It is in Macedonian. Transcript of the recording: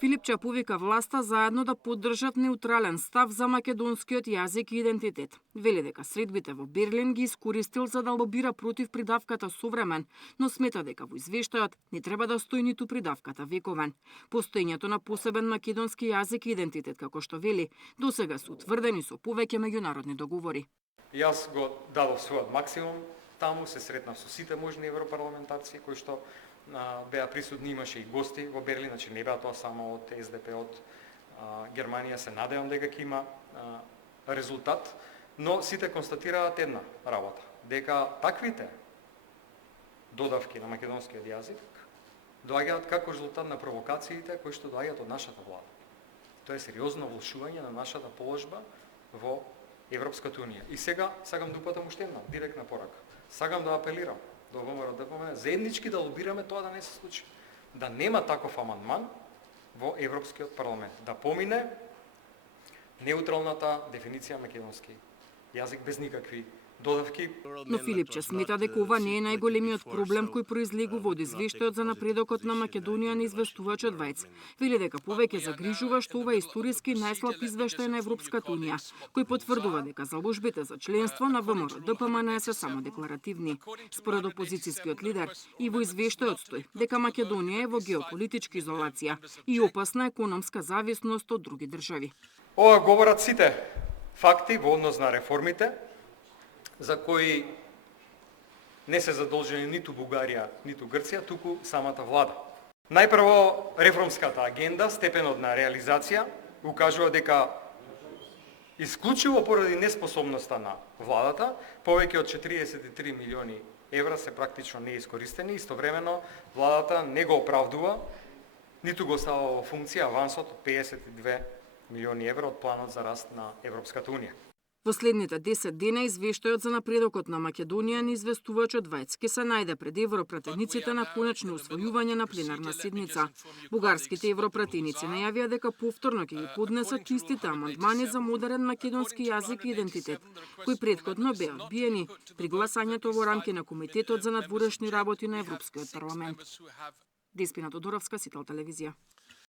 Филипче повика власта заедно да поддржат неутрален став за македонскиот јазик и идентитет. Вели дека средбите во Берлин ги искористил за да лобира против придавката современ, но смета дека во извештајот не треба да стои ниту придавката вековен. Постоењето на посебен македонски јазик и идентитет, како што вели, досега се утврдени со повеќе меѓународни договори. Јас го дадов својот максимум, таму се сретнав со сите можни европарламентарци кои што беа присутни, имаше и гости во Берлин, значи не беа тоа само од СДП, од Германија, се надевам дека ќе има резултат, но сите констатираат една работа, дека таквите додавки на македонскиот јазик доаѓаат како резултат на провокациите кои што доаѓаат од нашата влада. Тоа е сериозно влошување на нашата положба во Европската унија. И сега сакам да упатам уште една директна порака. Сакам да апелирам до ВМРО ДПМН заеднички да лобираме тоа да не се случи. Да нема таков амандман во Европскиот парламент. Да помине неутралната дефиниција македонски јазик без никакви додавки. Но Филипче смета дека ова не е најголемиот проблем кој произлегува од извештајот за напредокот на Македонија на известувачот Вајц. Вели дека повеќе загрижува што ова е историски најслаб извештај на Европската унија, кој потврдува дека заложбите за членство на ВМРО ДПМН се само декларативни. Според опозицијскиот лидер, и во извештајот стои дека Македонија е во геополитичка изолација и опасна економска зависност од други држави. Ова говорат сите факти во однос на реформите, за кои не се задолжени ниту Бугарија, ниту Грција, туку самата влада. Најпрво, реформската агенда, степенот на реализација, укажува дека исклучиво поради неспособноста на владата, повеќе од 43 милиони евра се практично неискористени, истовремено владата не го оправдува, ниту го става во функција авансот од 52 милиони евра од планот за раст на Европската унија. Во следните 10 дена извештајот за напредокот на Македонија ни известувачот Вајц ќе се најде пред европратениците на конечно усвојување на пленарна седница. Бугарските европратеници најавија дека повторно ќе ги поднесат чистите амандмани за модерен македонски јазик и идентитет, кои претходно беа одбиени при гласањето во рамки на Комитетот за надворешни работи на Европскиот парламент. Деспина Тодоровска, Сител телевизија.